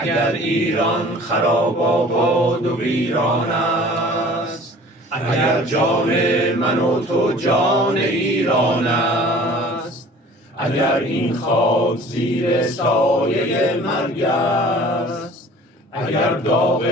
اگر ایران خراب آباد و ویران است، اگر جان من و تو جان ایران است، اگر این خاک زیر سایه مرگ است، اگر داغ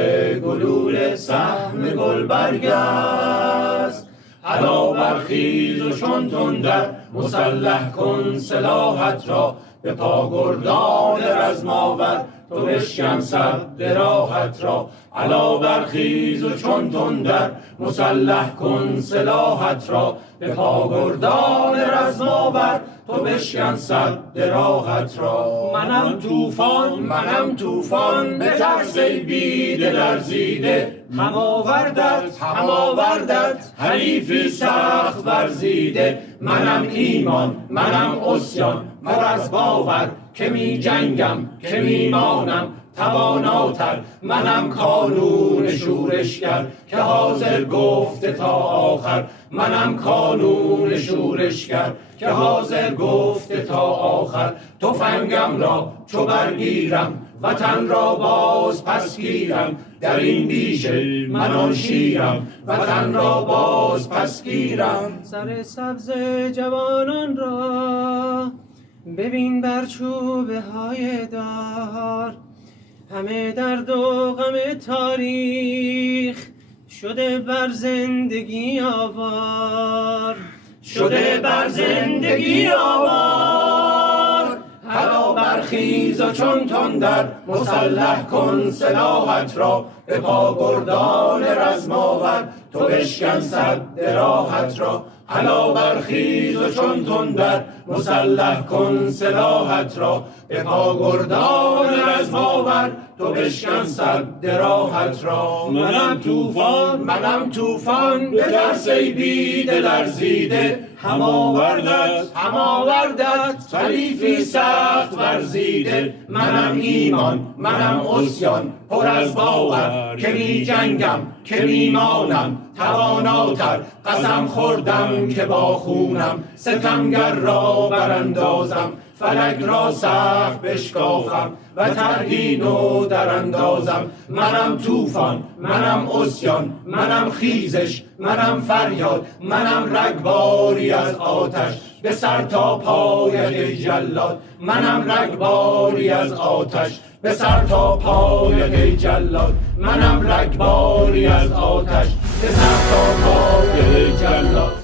گلوله سهم گلبرگ است، الا برخیز و چون تندر مسلح کن سلاحت را، به پاگردان رزماور تو بشکن سد راحت را. الا برخیز و چون تندر مسلح کن سلاحت را، به پاگردان رزماور تو بشکن سد راحت را. منم طوفان به ترس بیدل لرزیده، هم آوردت حریفی سخت ورزیده. منم ایمان، منم عصیان، پر از باور که می جنگم، که می مانم تواناتر. منم کانون شورشگر که حاضر گفته تا آخر. منم کانون شورشگر که حاضر گفته تا آخر. تفنگم را چو برگیرم، وطن را باز پس گیرم. در این بیشه من آن شیرم، وطن را باز پس گیرم. سر سبز جوانان را ببین بر چوبه های دار، همه درد و غم تاریخ شده بر زندگی آوار، شده بر زندگی آوار. الا برخیز و چون تندر مسلح کن سلاحت را، به پاگردان رزماور تو بشکن سد راحت را. الا برخیز و چون تندر مسلح کن سلاحت را، به پاگردان رزماور تو بشکن سد راحت را. منم طوفان به ترس بیدل لرزیده، هم آوردت حریفی سخت ورزیده. منم ایمان، منم عصیان، پر از باور که می جنگم، که می مانم تواناتر. قسم خوردم که با خونم ستمگر را براندازم، فلک را سخت بشکافم و طرحی نو در اندازم. منم طوفان، منم عصیان، منم خیزش، منم فریاد، منم رگباری از آتش به سر تا پایت ای جلاد. منم رگباری از آتش به سر تا پایت ای جلاد. منم رگباری از آتش به سر تا پایت ای جلاد.